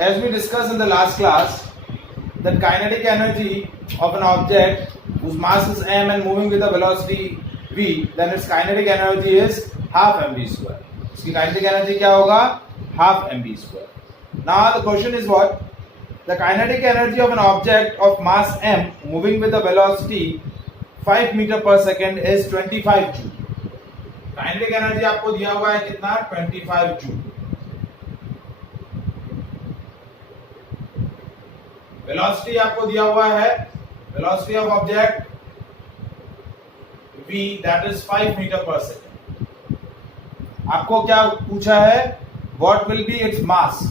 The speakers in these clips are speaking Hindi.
as we discussed in the last class, that kinetic energy of an object whose mass is m and moving with a velocity v, then its kinetic energy is half mv square. इसकी kinetic energy क्या होगा? Half mv square. Now the question is what? The kinetic energy of an object of mass m moving with a velocity 5 meter per second is 25 joule. Kinetic energy आपको दिया हुआ है कितना? 25 joule. वेलोसिटी आपको दिया हुआ है, velocity of object v, that is 5 meter per second. आपको क्या पूछा है? What will be its mass.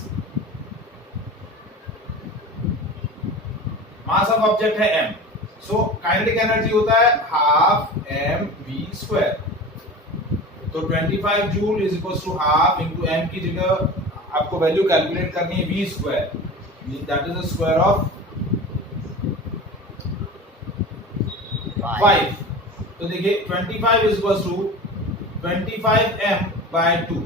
Mass of object है m, सो काइनेटिक एनर्जी होता है हाफ mv स्क्वायर. तो 25 joule is equal to half into m की जगह आपको वैल्यू कैलकुलेट करनी है v square, that is the square of 5. तो देखिए 25 is equals to 25m by 2.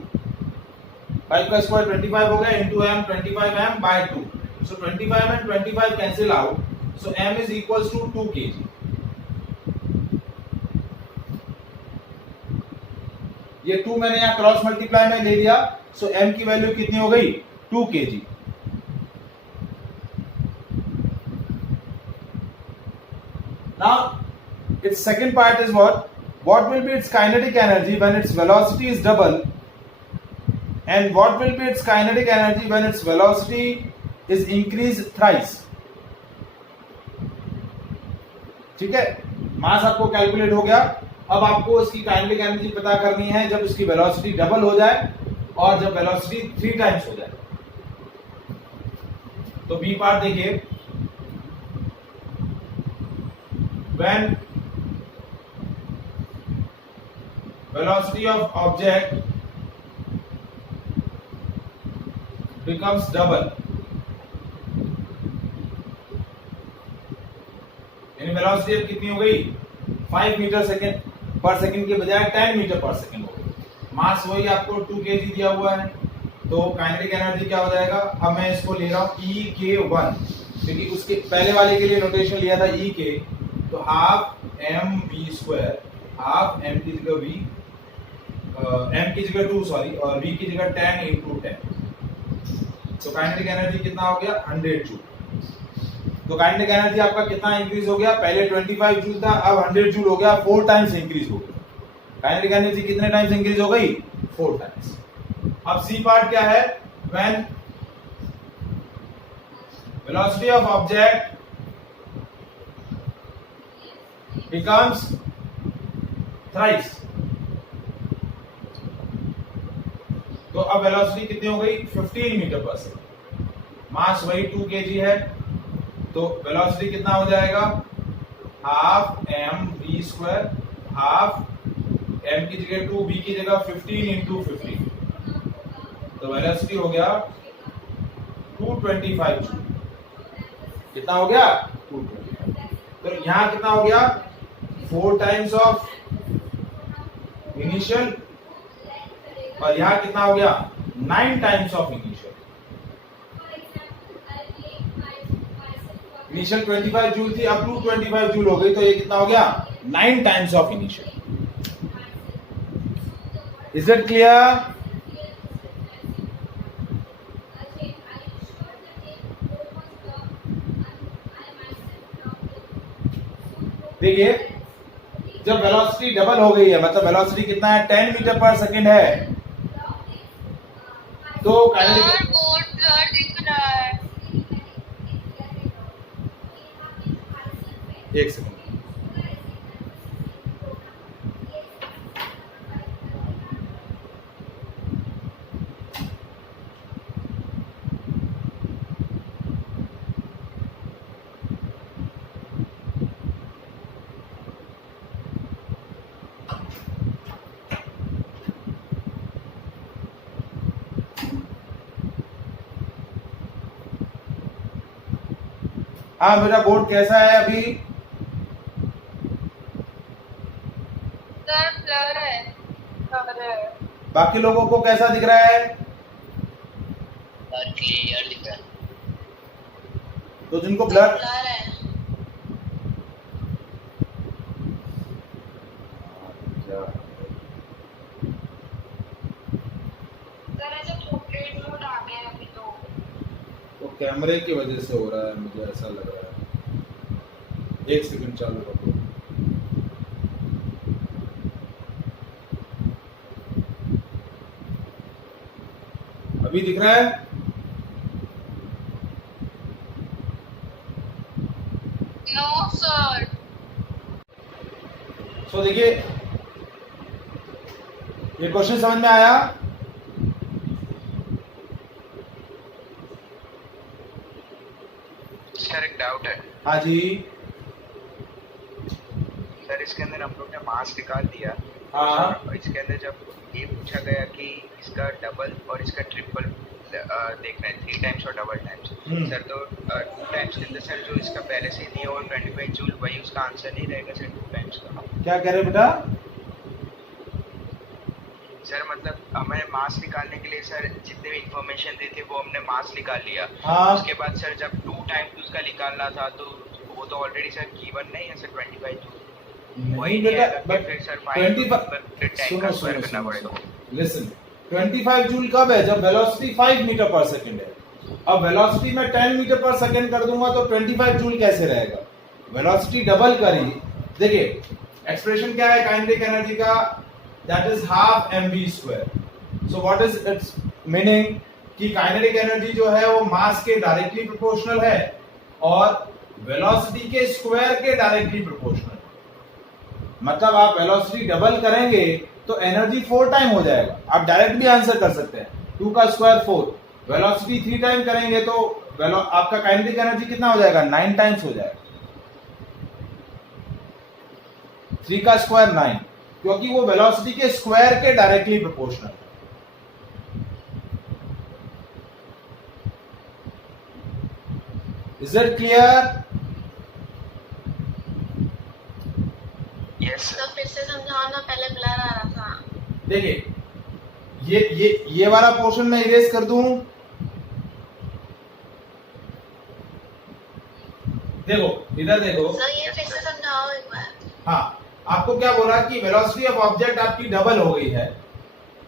5 का स्क्वायर 25 हो गया into m, 25m by 2. So 25 and 25 cancel out. So m is equals to 2 kg. ये 2 मैंने यहाँ क्रॉस मल्टीप्लाई में ले लिया. So m की वैल्यू कितनी हो गई? 2 kg. Now, its second part is what? What will be its kinetic energy when its velocity is double, and what will be its kinetic energy when its velocity is increased thrice? ठीक है, मास आपको कैलकुलेट हो गया. अब आपको इसकी काइनेटिक एनर्जी पता करनी है जब इसकी वेलोसिटी डबल हो जाए और जब वेलोसिटी 3 टाइम्स हो जाए. तो बी पार्ट देखिए. When velocity of object becomes double, यानी वेलोसिटी अब कितनी हो गई? 5 मीटर सेकेंड पर सेकेंड के बजाय 10 मीटर पर सेकेंड हो गई. मास वही आपको 2 kg दिया हुआ है. तो काइनेटिक एनर्जी क्या हो जाएगा? अब मैं इसको ले रहा हूं E(k)(1), क्योंकि उसके पहले वाले के लिए नोटेशन लिया था E(k), तो half mv square, half m की जगह v, m की जगह 2 सॉरी, और v की जगह 10 into 10. तो काइनेटिक एनर्जी कितना हो गया? 100 जूल. तो काइनेटिक एनर्जी आपका कितना इंक्रीज हो गया? पहले 25 जूल था, अब 100 जूल हो गया. 4 टाइम्स इंक्रीज हो गया. काइनेटिक एनर्जी कितने टाइम्स इंक्रीज हो गई? 4 टाइम्स. अब सी पार्ट क्या है? When velocity of object becomes thrice. तो अब वेलोसिटी कितनी हो गई? 15 मीटर पर सेकेंड. मास वही 2 kg है, तो वेलोसिटी कितना हो जाएगा? Half mv square, half m की जगह 2, v की जगह 15 into 15. तो वेलोसिटी हो गया 225 जूल. कितना हो गया? 225. तो यहां कितना हो गया? 4 टाइम्स ऑफ इनिशियल, और यहां कितना हो गया? 9 times of initial. Initial 25 joule थी, अब 225 जूल हो गई, तो ये कितना हो गया? 9 times of initial. Is it clear? देखिए, जब वेलोसिटी डबल हो गई है, मतलब वेलोसिटी कितना है? 10 मीटर पर सेकेंड है, तो काइनेटिक एक सेकंड. हाँ, मेरा बोर्ड कैसा है अभी? सर ब्लर है। बाकी लोगों को कैसा दिख रहा है? क्लियर दिख रहा है। तो जिनको ब्लर तो कैमरे की वजह से हो रहा है, मुझे ऐसा लग रहा है। 1 सेकंड चालू रखो। अभी दिख रहा है? No sir. सो देखिए, ये क्वेश्चन समझ में आया? सर एक डाउट है। हाँ जी। सर इसके अंदर हम लोग ने मास निकाल दिया। हाँ। और इसके अंदर जब ये पूछा गया कि इसका डबल और इसका ट्रिपल देखना है, 3 टाइम्स और डबल टाइम्स। सर तो 2 टाइम्स के अंदर सर जो इसका पहले से दिया हुआ 25 जूल, वही उसका आंसर नहीं रहेगा सर 2 टाइम्स का? क्या कह रहे बेटा? सर मतलब हमें मास निकालने के लिए सर जितने भी इंफॉर्मेशन दी थी वो हमने मास निकाल लिया। हाँ। उसके बाद सर जब 2 टाइम्स उसका निकालना था तो वो तो ऑलरेडी सर गिवन नहीं है सर 25 जूल। वही बेटा, बट फिर सर 25 करना पड़ेगा। लिसन, 25 जूल कब है? जब वेलोसिटी 5 मीटर पर सेकंड है। अब वेलोसिटी में 10 मीटर पर सेकंड कर दूंगा तो 25 जूल कैसे रहेगा? वेलोसिटी डबल करी। देखिए एक्सप्रेशन क्या है काइनेटिक एनर्जी का? That is half mv square. So what is it's meaning? कि काइनेटिक एनर्जी जो है वो मास के डायरेक्टली प्रोपोर्शनल है और वेलोसिटी के स्क्वायर के डायरेक्टली प्रोपोर्शनल। मतलब आप वेलोसिटी डबल करेंगे तो एनर्जी 4 टाइम हो जाएगा। आप डायरेक्ट भी आंसर कर सकते हैं, 2 का स्क्वायर 4। वेलोसिटी 3 टाइम करेंगे तो आपका काइनेटिक एनर्जी कितना हो जाएगा? 9 टाइम्स हो जाएगा। 3 का स्क्वायर 9, क्योंकि वो वेलोसिटी के स्क्वायर के डायरेक्टली प्रोपोर्शनल है। Is it clear? यस तो फिर से समझाओ ना, पहले ब्लर आ रहा था। देखिए ये वाला पोर्शन मैं इरेज कर दूं। देखो इधर देखो। सर ये फिर से समझाओ एक बार। हाँ, आपको क्या बोला कि वेलोसिटी ऑफ ऑब्जेक्ट आपकी डबल हो गई है।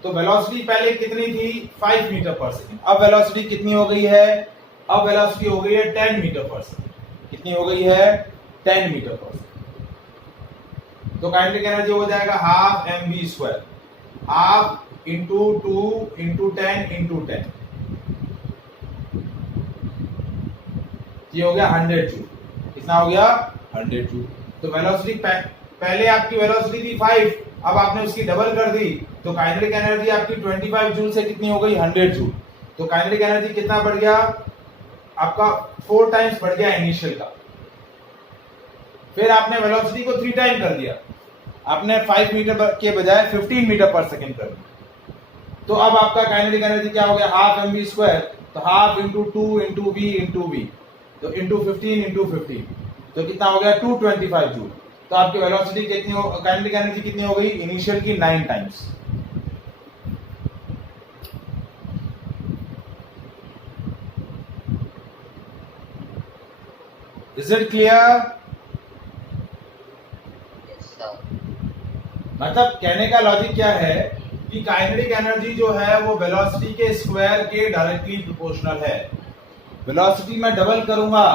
तो वेलोसिटी पहले कितनी थी? 5 मीटर पर सेकंड। अब वेलोसिटी कितनी हो गई है? अब वेलोसिटी हो गई है 10 मीटर पर सेकंड। कितनी हो गई है? 10 मीटर पर सेकंड। तो काइनेटिक एनर्जी हो जाएगा half mv square, half into 2 into 10 into 10। ये हो गया 100 जूल। कितना हो गया? 100 जूल। तो वेलोसिटी पहले आपकी वेलोसिटी थी 5, अब आपने उसकी डबल कर दी तो काइनेटिक एनर्जी आपकी 25 जूल से कितनी हो गई? 100 जूल। तो काइनेटिक एनर्जी कितना बढ़ गया? आपका 4 टाइम्स बढ़ गया इनिशियल का। फिर आपने वेलोसिटी को 3 टाइम कर दिया, आपने 5 मीटर के बजाय 15 मीटर पर सेकंड कर दिया। तो अब आपका काइनेटिक एनर्जी क्या हो गया? Half mv square. तो half into 2 into v into v, तो इंटू 15 इंटू 15, तो कितना हो गया? 225 जूल। तो आपकी वेलोसिटी कितनी हो, काइनेटिक एनर्जी कितनी हो गई इनिशियल की? 9 टाइम्स। Is it clear? मतलब कहने का लॉजिक क्या है कि काइनेटिक एनर्जी जो है वो वेलोसिटी के स्क्वायर के डायरेक्टली प्रोपोर्शनल है। वेलोसिटी में डबल करूंगा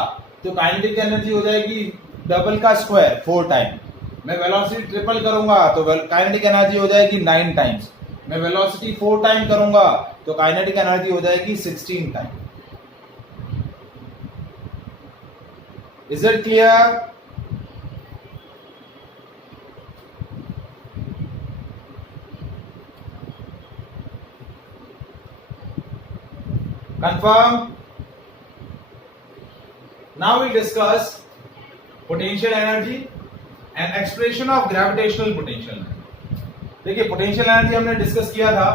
तो काइनेटिक एनर्जी हो जाएगी डबल का स्क्वायर 4 टाइम। मैं वेलोसिटी ट्रिपल करूंगा तो काइनेटिक एनर्जी हो जाएगी 9 टाइम्स। मैं वेलोसिटी 4 टाइम करूंगा तो काइनेटिक एनर्जी हो जाएगी 16 time. Is it clear? Confirm? Now we'll discuss potential energy and expression of gravitational potential energy. देखिए पोटेंशियल एनर्जी हमने डिस्कस किया था।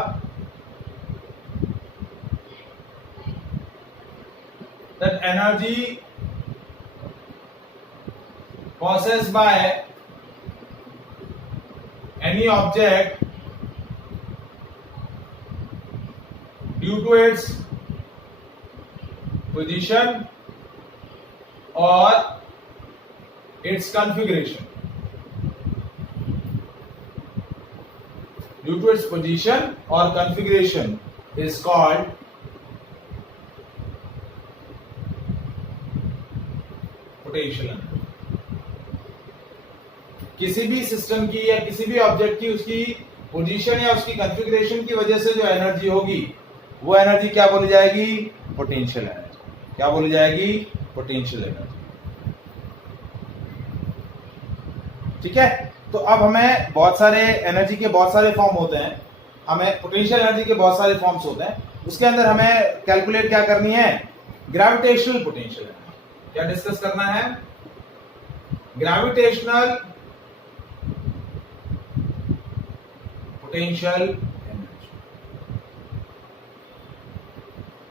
That energy possessed by any object due to its position or its configuration. Due to its position or configuration is called potential energy. किसी भी सिस्टम की या किसी भी ऑब्जेक्ट की उसकी पोजीशन या उसकी कॉन्फ़िगरेशन की वजह से जो एनर्जी होगी वो एनर्जी क्या बोली जाएगी? Potential energy. क्या बोली जाएगी? Potential energy. ठीक है, तो अब हमें बहुत सारे एनर्जी के बहुत सारे फॉर्म होते हैं, हमें पोटेंशियल एनर्जी के बहुत सारे फॉर्म्स होते हैं, उसके अंदर हमें कैलकुलेट क्या करनी है? Gravitational potential energy. क्या डिस्कस करना है? Gravitational potential energy.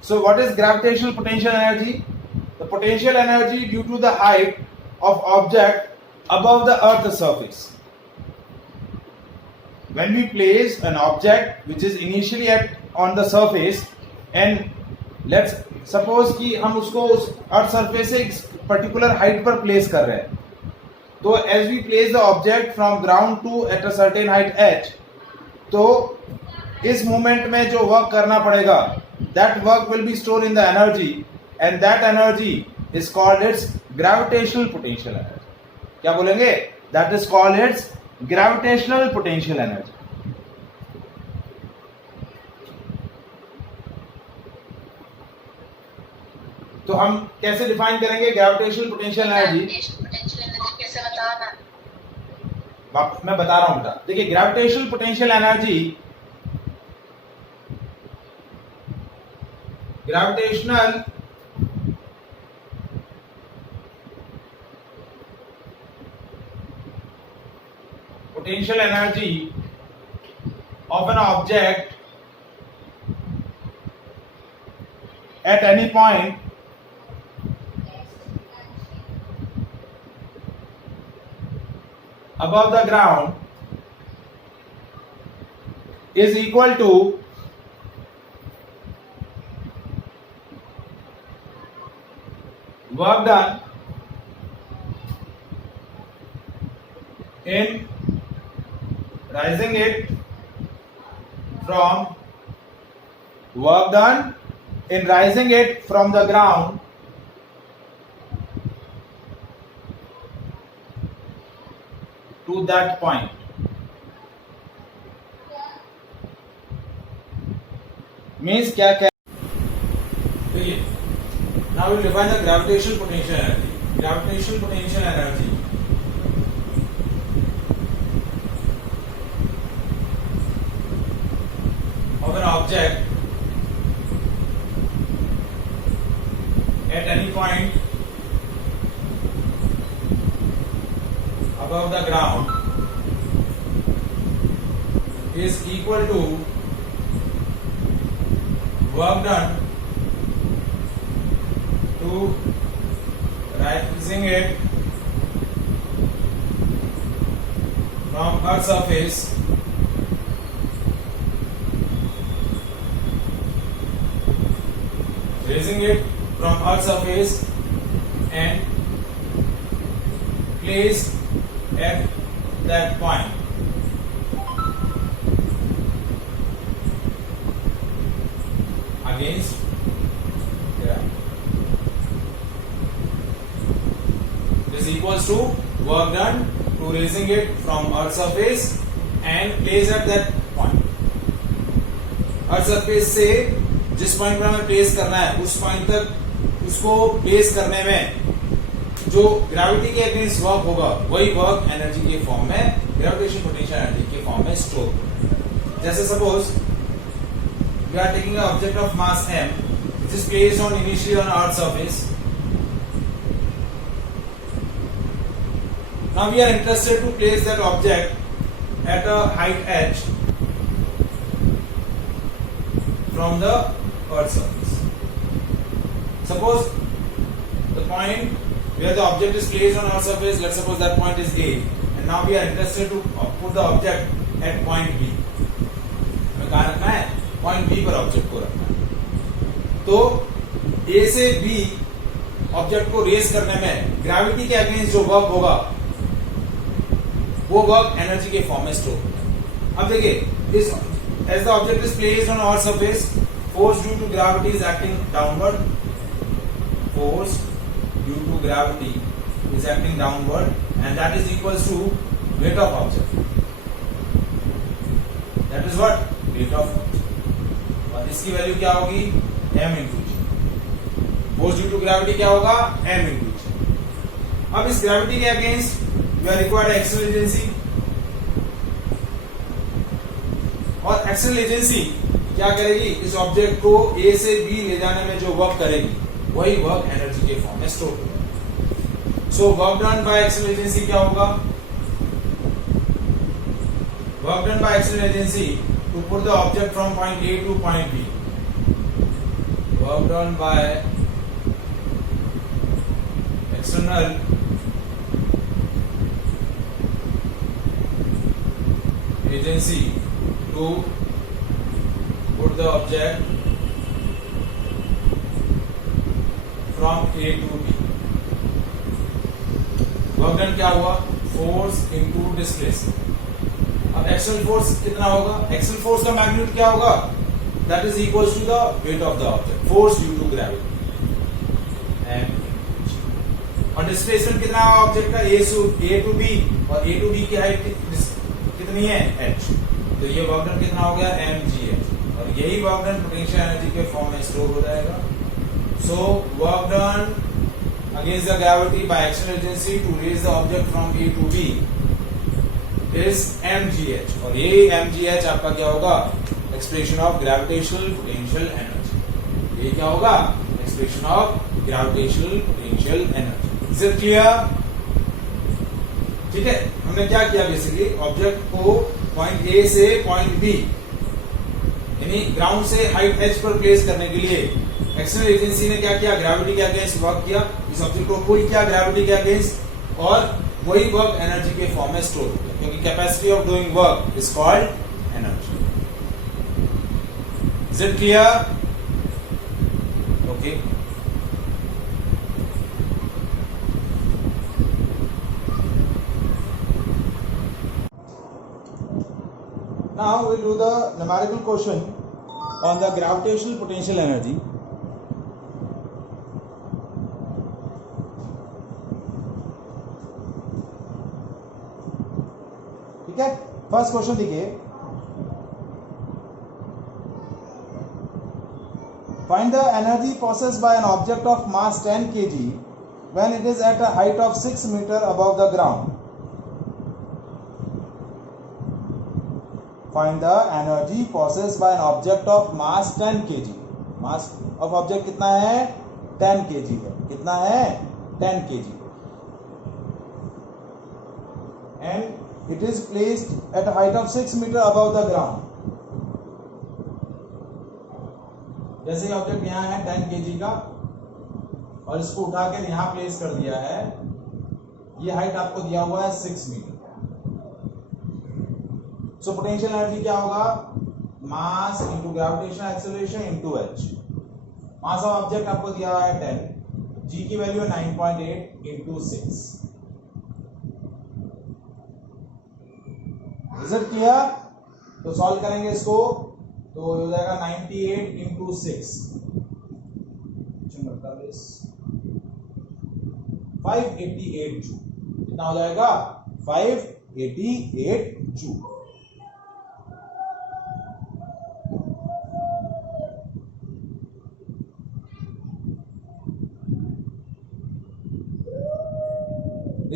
So what is gravitational potential energy? The potential energy due to the height of object above the earth's surface. When we place an object which is initially on the surface and let's suppose कि हम उसको उस अर्थ सरफेस से एक पर्टिकुलर हाइट पर प्लेस कर रहे हैं, तो as we place the object from ground to at a certain height h, तो इस मोमेंट में जो वर्क करना पड़ेगा that work will be store in the energy and that energy is called its gravitational potential energy. क्या बोलेंगे? That is called its gravitational potential energy. तो हम कैसे डिफाइन करेंगे ग्रेविटेशनल पोटेंशियल एनर्जी? कैसे बताना? मैं बता रहा हूं बेटा, देखिए gravitational potential energy, gravitational potential energy of an object at any point above the ground is equal to work done in raising it from the ground to that point. Means क्या क्या? देखिए, now we define the gravitational potential energy. Gravitational potential energy of an object at any point above the ground is equal to work done to raising it from Earth's surface and place at that point. Against gravity. This equals to work done to raising it from Earth's surface and place at that point. Earth's surface से जिस पॉइंट पर हमें प्लेस करना है उस पॉइंट तक उसको प्लेस करने में जो ग्रेविटी के अगेंस्ट वर्क होगा वही वर्क एनर्जी के फॉर्म में, ग्रेविटेशनल पोटेंशियल एनर्जी के फॉर्म में स्टोर होगा। जैसे suppose we are taking an object of mass m which is placed on initially on earth surface. Now we are interested to place that object at a height h from the earth surface. Suppose the point where the object is placed on earth surface, let's suppose that point is A, and now we are interested to put the object at point B. हमें कहाँ रखना है? Point B पर ऑब्जेक्ट को रखना है। तो A से B ऑब्जेक्ट को रेज करने में ग्रेविटी के अगेंस्ट जो वर्क होगा वो वर्क एनर्जी के फॉर्म में स्टोर होगा। अब देखिए इस as the object is placed on earth surface, force due to gravity is acting downward, force due to gravity is acting downward and that is equals to weight of object. That is what? Weight of object. और इसकी वैल्यू क्या होगी? m into g. Force due to gravity क्या होगा? m into g. अब इस ग्रेविटी के against you are required external agency, और एक्सेल एजेंसी क्या करेगी? इस ऑब्जेक्ट को A से B ले जाने में जो वर्क करेगी वही वर्क एनर्जी के फॉर्म में स्टोर होगा। So work done by axial agency क्या होगा? Work done by axial agency to put the object from point A to point B. Work done by external agency to put the object from A to B. Work done क्या हुआ? Force into displacement. अब एक्सटर्नल फोर्स कितना होगा? एक्सटर्नल फोर्स का मैग्नीट्यूड क्या होगा? That is equals to the weight of the object, force due to gravity and और डिस्प्लेसमेंट कितना है ऑब्जेक्ट का? ए टू बी, और ए टू बी की हाइट कितनी है? h। तो ये वर्क डन कितना हो गया? mgh, और यही वर्क डन पोटेंशियल एनर्जी के फॉर्म में स्टोर हो जाएगा। So work done against the gravity by axial agency to raise the object from A to B is mgh, और ये mgh आपका क्या होगा? Expression of gravitational potential energy. ये क्या होगा? Expression of gravitational potential energy. Is it clear? ठीक है, हमने क्या किया? बेसिकली ऑब्जेक्ट को पॉइंट A से पॉइंट B यानी ग्राउंड से हाइट h पर प्लेस करने के लिए एक्सटर्नल एजेंसी ने क्या किया? ग्रेविटी के अगेंस्ट वर्क किया, इस ऑब्जेक्ट को पुल किया ग्रेविटी के अगेंस्ट, और वही वर्क एनर्जी के फॉर्म में स्टोर हो गया, क्योंकि capacity of doing work is called energy. Is it clear? Okay, now we'll do the numerical question on the gravitational potential energy. ठीक है, फर्स्ट क्वेश्चन देखिए, find the energy possessed by an object of mass 10 kg when it is at a height of 6 meter above the ground. Find the energy possessed by an object of mass 10 kg. Mass of object कितना है? 10 kg है। कितना है? 10 kg, and it is placed at a height of 6 meter above the ground. जैसे ऑब्जेक्ट यहाँ है 10 kg का, और इसको उठाकर यहाँ प्लेस कर दिया है, ये हाइट आपको दिया हुआ है 6 मीटर। सो पोटेंशियल एनर्जी क्या होगा? Mass into gravitational acceleration into h। Mass of object आपको दिया हुआ है 10, g की वैल्यू है 9.8 इंटू 6। रिजल्ट किया तो सॉल्व करेंगे इसको, तो हो जाएगा 98 इंटू 6, 588 जूल। कितना हो जाएगा? 588 जूल।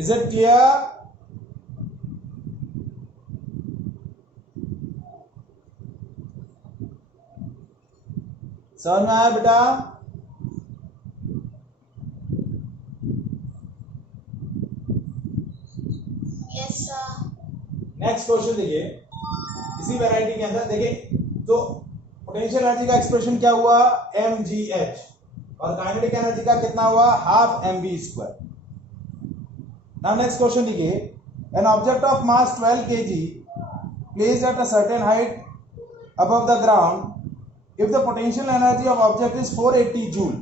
Is it clear? समझ में आया बेटा? Yes, sir. नेक्स्ट क्वेश्चन देखिए, इसी वैरायटी के अंदर देखिए, तो पोटेंशियल एनर्जी का एक्सप्रेशन क्या हुआ? mgh, और काइनेटिक एनर्जी का कितना हुआ? Half mv²। Now next question देखिए, an object of mass 12 kg placed at a certain height above the ground, if the potential energy of object is 480 joule,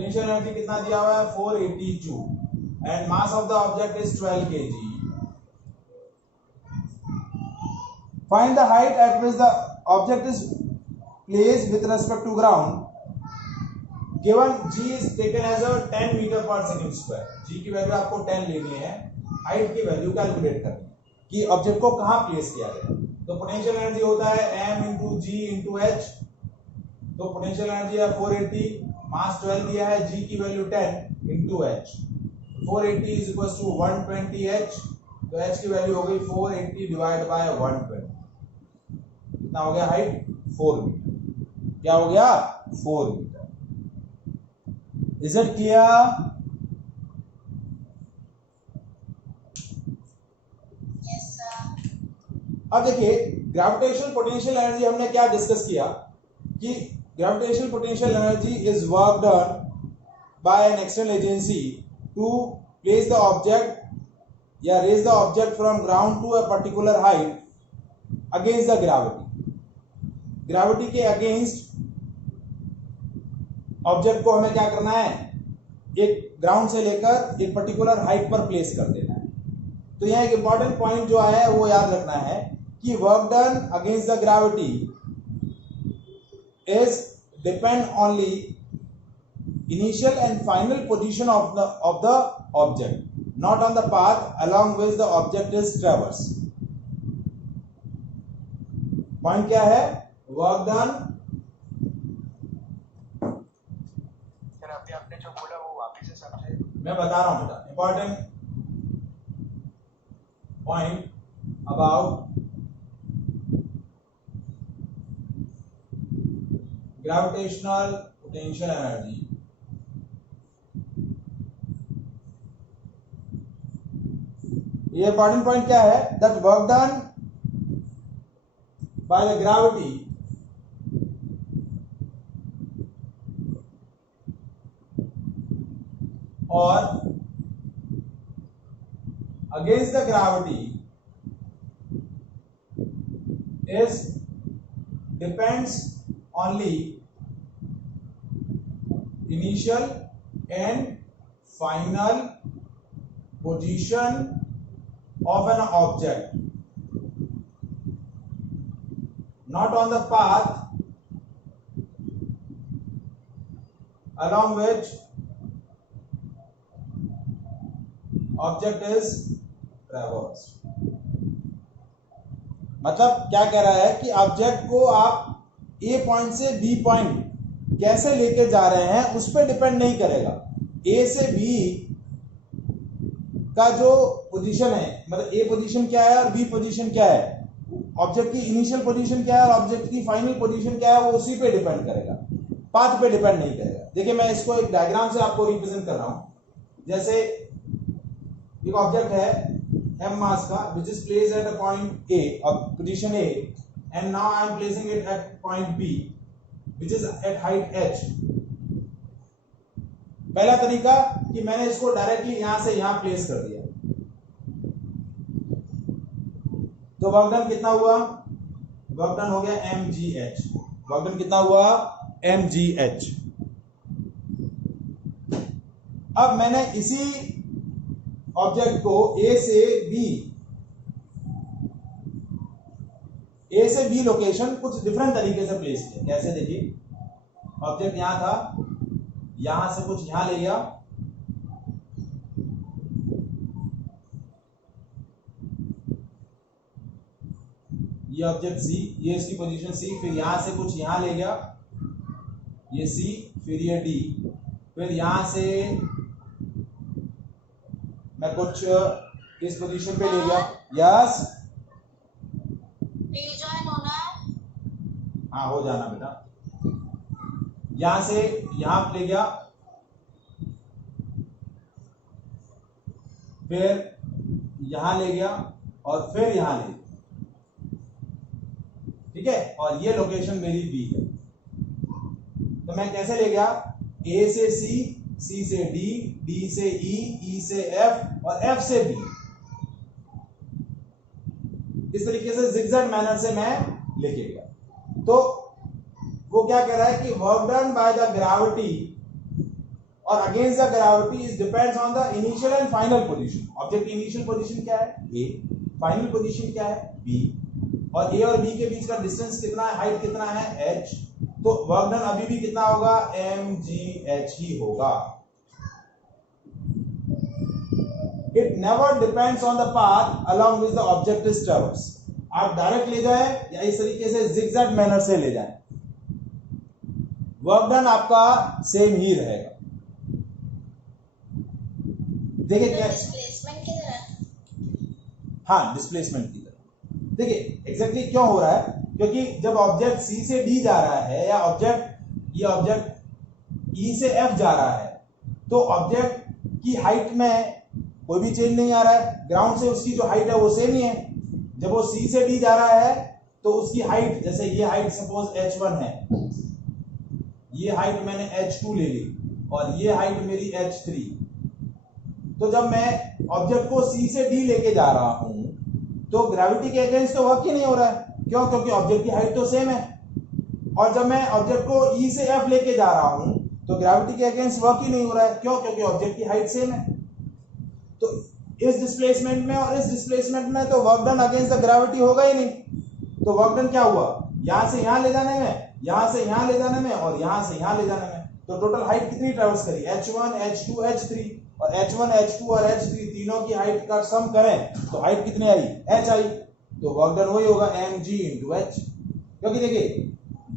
potential energy कितना दिया हुआ है 480 joule and mass of the object is 12 kg. Find the height at which the object is placed with respect to ground. Given g is taken as a 10 meter per second square. g की वैल्यू आपको 10 लेनी है, हाइट की वैल्यू कैलकुलेट करनी है कि ऑब्जेक्ट को कहां प्लेस किया गया. तो पोटेंशियल एनर्जी होता है m into g into h. तो पोटेंशियल एनर्जी है 480, मास 12 दिया है, g की value 10 into h. 480 is equals to 120 h. तो h की वैल्यू हो गई 480 डिवाइड बाय 120. कितना हो गया हाइट 4 मीटर. क्या हो गया 4 meter. Is it clear? Yes, sir. अब देखिए ग्रेविटेशनल पोटेंशियल एनर्जी हमने क्या डिस्कस किया कि gravitational potential energy is work done by an external agency to place the object या raise the object from ground to a particular height against the gravity. Gravity के अगेंस्ट ऑब्जेक्ट को हमें क्या करना है, एक ग्राउंड से लेकर एक पर्टिकुलर हाइट पर प्लेस कर देना है. तो यहां एक इंपॉर्टेंट पॉइंट जो है वो याद रखना है कि work done against the gravity is depend only initial and final position of the object, not on the path along which the object is ट्रेवर्स. Point क्या है, वर्क डन. सर अभी आपने जो बोला वो वापस से समझे. मैं बता रहा हूं बेटा, important point about gravitational potential energy. ये इंपॉर्टेंट पॉइंट क्या है, that work done by the gravity or against the gravity is depends only initial and final position of an object, not on the path along which object is traversed. मतलब क्या कह रहा है कि ऑब्जेक्ट को आप ए पॉइंट से बी पॉइंट कैसे लेके जा रहे हैं उस पर डिपेंड नहीं करेगा. ए से बी का जो पोजीशन है, मतलब ए पोजीशन क्या है और बी पोजीशन क्या है, ऑब्जेक्ट की इनिशियल पोजीशन क्या है और ऑब्जेक्ट की फाइनल पोजीशन क्या है, वो उसी पे डिपेंड करेगा, पाथ पे डिपेंड नहीं करेगा. देखिए मैं इसको एक डायग्राम से आपको रिप्रेजेंट कर रहा हूं. जैसे एक ऑब्जेक्ट है m मास का which is placed at a point A of position A and now I am placing it at point B which is at height h. पहला तरीका कि मैंने इसको डायरेक्टली यहां से यहां प्लेस कर दिया. तो वर्क डन कितना हुआ, वर्क डन हो गया mgh. वर्क डन कितना हुआ mgh. अब मैंने इसी ऑब्जेक्ट को ए से बी लोकेशन कुछ डिफरेंट तरीके से प्लेस किया. कैसे, देखिए ऑब्जेक्ट यहां था, यहां से कुछ यहां ले गया, ये ऑब्जेक्ट सी, ये इसकी पोजीशन सी, फिर यहां से कुछ यहां ले गया, ये सी, फिर ये डी, फिर यहां से मैं कुछ इस पोजीशन पे ले गया. यस, रिजॉइन होना है. हाँ हो जाना बेटा. यहां से यहां ले गया, फिर यहां ले गया और फिर यहां ले गया. ठीक है, और ये लोकेशन मेरी बी है. तो मैं कैसे ले गया, ए से सी, सी से डी, डी से ई, ई से एफ और एफ से बी. इस तरीके से जिगजैग मैनर से मैं लेके गया. तो वो क्या कह रहा है कि work done by the gravity और against the gravity is depends on the initial and final position. Object की इनिशियल पोजीशन क्या है ए, फाइनल पोजीशन क्या है बी, और ए और बी के बीच का डिस्टेंस कितना है, हाइट कितना है h। तो वर्क डन अभी भी कितना होगा mgh ही होगा। It never depends on the path along which the object is traverse. आप डायरेक्ट ले जाए या इस तरीके से जिगजैग मैनर से ले जाए, वर्क डन आपका सेम ही रहेगा। देखिए क्या डिस्प्लेसमेंट की तरह। हाँ, डिस्प्लेसमेंट की तरह। देखिए एग्जैक्टली क्यों हो रहा है, क्योंकि जब ऑब्जेक्ट सी से डी जा रहा है या ये ऑब्जेक्ट ई से एफ जा रहा है, तो ऑब्जेक्ट की हाइट में कोई भी चेंज नहीं आ रहा है। ग्राउंड से उसकी जो हाइट है वो सेम ही है। जब वो सी से डी जा रहा है तो उसकी हाइट, जैसे ये हाइट सपोज h1 है, ये हाइट मैंने h2 ले ली और ये हाइट मेरी h3। तो जब मैं ऑब्जेक्ट को सी से डी लेके जा रहा हूं तो ग्रेविटी के अगेंस्ट तो वर्क ही नहीं हो रहा है। क्यों? क्योंकि ऑब्जेक्ट की हाइट तो सेम है। और जब मैं ऑब्जेक्ट को ई से एफ लेके जा रहा हूं तो ग्रेविटी के अगेंस्ट वर्क ही नहीं हो रहा है। क्यों? क्योंकि ऑब्जेक्ट की हाइट सेम है। तो इस डिस्प्लेसमेंट में और इस डिस्प्लेसमेंट में तो work done against the gravity होगा ही नहीं। तो वर्क डन क्या हुआ, यहां से यहां ले जाने में, यहां से यहां ले जाने में और यहां से यहां ले जाने में। तो टोटल हाइट कितनी ट्रैवर्स करी, h1 h2 h3। और h1 h2 और h3 तीनों की हाइट का सम करें तो हाइट कितनी आई, h आई। तो वर्क डन वही होगा mg into h। क्योंकि देखिए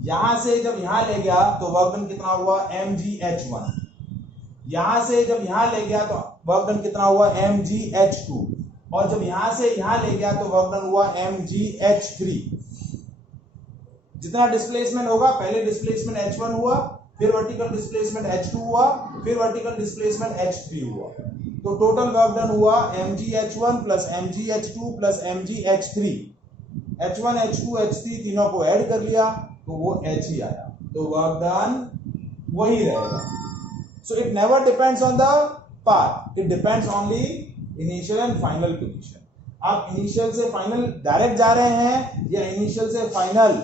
यहां से जब यहां ले गया तो वर्क डन कितना हुआ mg h1, यहां से जब यहां ले गया तो वर्क डन कितना हुआ mg h2, और जब यहां से यहां ले गया तो वर्क डन हुआ mg h3। जितना डिस्प्लेसमेंट होगा, पहले डिस्प्लेसमेंट h1 हुआ, फिर वर्टिकल डिस्प्लेसमेंट h2 हुआ, फिर वर्टिकल डिस्प्लेसमेंट h3 हुआ। तो टोटल वर्क डन हुआ mg h1 plus mg h2 plus mg h3। h1 h2 h3 तीनों को ऐड कर लिया तो वो h ही आया। तो वर्क डन वही रहेगा। So it never depends on the path. It depends only initial and final position. आप इनिशियल से फाइनल डायरेक्ट जा रहे हैं या इनिशियल से फाइनल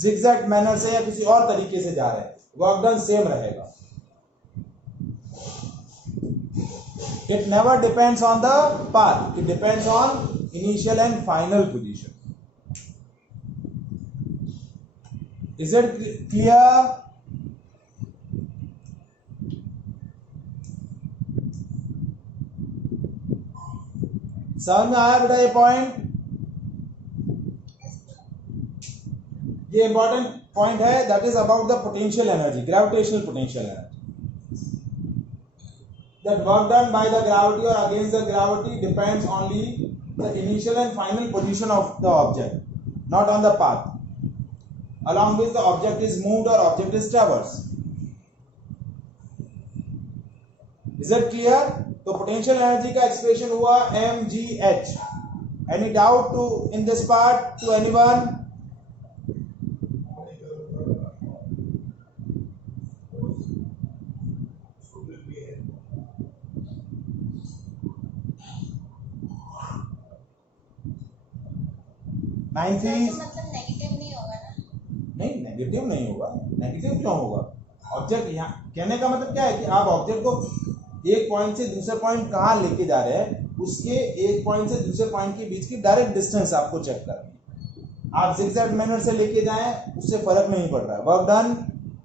जिगजैग मैनर से या किसी और तरीके से जा रहे हैं, वर्क डन सेम रहेगा। It never depends on the path. It depends on initial and final position. Is it clear? समझ में आया बेटा ये पॉइंट? ये इंपॉर्टेंट पॉइंट है, that is about the potential energy, gravitational potential energy. That work done by the gravity और against the gravity depends only the initial and final position of the object, not on the path along which the object is moved or object is traversed. Is it clear? तो पोटेंशियल एनर्जी का एक्सप्रेशन हुआ mgh. Any doubt to in this part to anyone? मतलब नेगेटिव नहीं होगा ना? नहीं, नेगेटिव नहीं होगा। नेगेटिव क्यों होगा? ऑब्जेक्ट यहाँ कहने का मतलब क्या है कि आप ऑब्जेक्ट को एक पॉइंट से दूसरे पॉइंट कहाँ लेके जा रहे हैं, उसके एक पॉइंट से दूसरे पॉइंट के बीच की डायरेक्ट डिस्टेंस आपको चेक करनी है। आप जिगजैग मैनर से लेके जाएं उससे फर्क नहीं पड़ रहा है। वर्क डन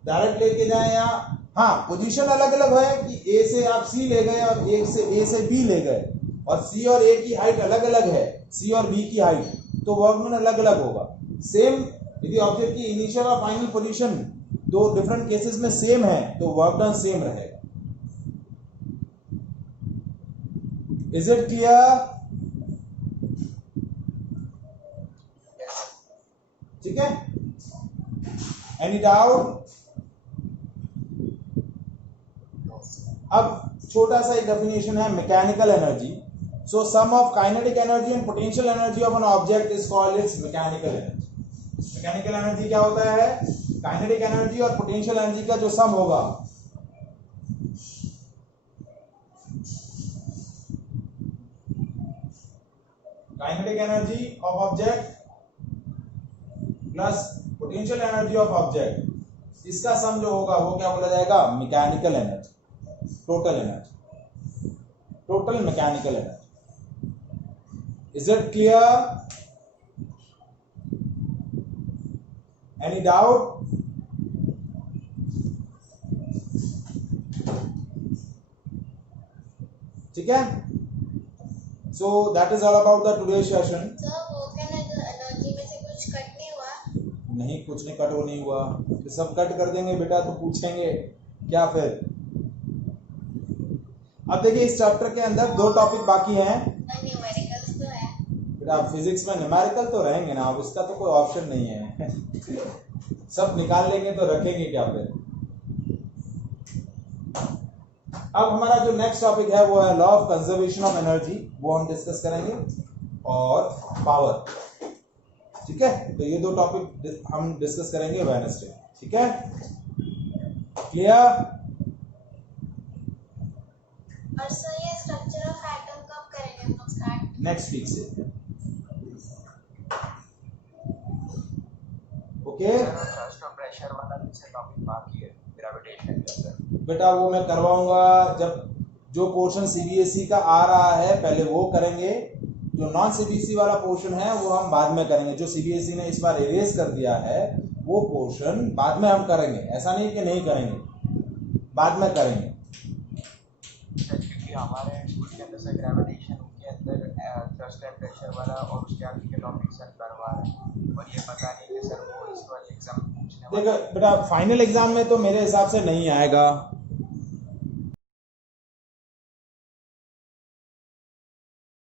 डायरेक्ट लेके जाएं या हाँ पोजीशन अलग अलग है कि ए से आप सी ले गए और ए से बी ले गए और सी और ए की हाइट अलग अलग है, सी और बी की हाइट, तो वर्क डन अलग अलग होगा। सेम यदि ऑब्जेक्ट की इनिशियल और फाइनल पोजीशन दो डिफरेंट केसेस में सेम है तो वर्क डन सेम रहेगा। Is it clear? ठीक है? Any doubt? अब छोटा सा एक डेफिनेशन है mechanical energy. So sum of kinetic energy and potential energy of an object is called its mechanical energy. Mechanical energy क्या होता है? काइनेटिक एनर्जी और पोटेंशियल एनर्जी का जो सम होगा। Kinetic energy of object plus potential energy of object, इसका सम जो होगा वो क्या बोला जाएगा? Mechanical energy. Total energy, total mechanical energy. Is it clear? Any doubt? ठीक है, so that is all about the today session. Sir वो क्या एनर्जी में से कुछ कट नहीं हुआ? नहीं, कुछ नहीं कट हो नहीं हुआ, तो सब कट कर देंगे बेटा तो पूछेंगे क्या फिर। अब देखिए इस चैप्टर के अंदर 2 टॉपिक बाकी हैं न्यूमेरिकल्स तो है बेटा। आप फिजिक्स में न्यूमेरिकल तो रहेंगे ना, अब इसका तो कोई ऑप्शन नहीं है सब निकाल लेंगे तो रखेंगे क्या फिर। अब हमारा जो नेक्स्ट टॉपिक है वो है law of conservation of energy, वो हम डिस्कस करेंगे, और पावर। ठीक है, तो ये 2 टॉपिक हम डिस्कस करेंगे वेडनेसडे। ठीक है, क्लियर? और सर ये स्ट्रक्चर ऑफ एटम कब करेंगे हम लोग स्टार्ट? नेक्स्ट वीक से। ओके थ्रस्ट और प्रेशर वाला भी से टॉपिक बाकी है ग्रेविटेशन के अंदर। बेटा वो मैं करवाऊंगा, जब जो पोर्शन सीबीएसई का आ रहा है पहले वो करेंगे, जो नॉन सीबीएसई वाला पोर्शन है वो हम बाद में करेंगे। जो सीबीएसई ने इस बार इरेज कर दिया है वो पोर्शन बाद में हम करेंगे, ऐसा नहीं कि नहीं करेंगे, बाद में करेंगे। क्योंकि हमारे स्कूल के अंदर से ग्रेविटेशन के अंदर थ्रस्ट एंड प्रेशर वाला और उसके आगे के टॉपिक सर करवा रहे हैं, और ये पता नहीं कि सर वो इस वाले एग्जाम पूछने देखो बेटा फाइनल एग्जाम में तो मेरे हिसाब से नहीं आएगा,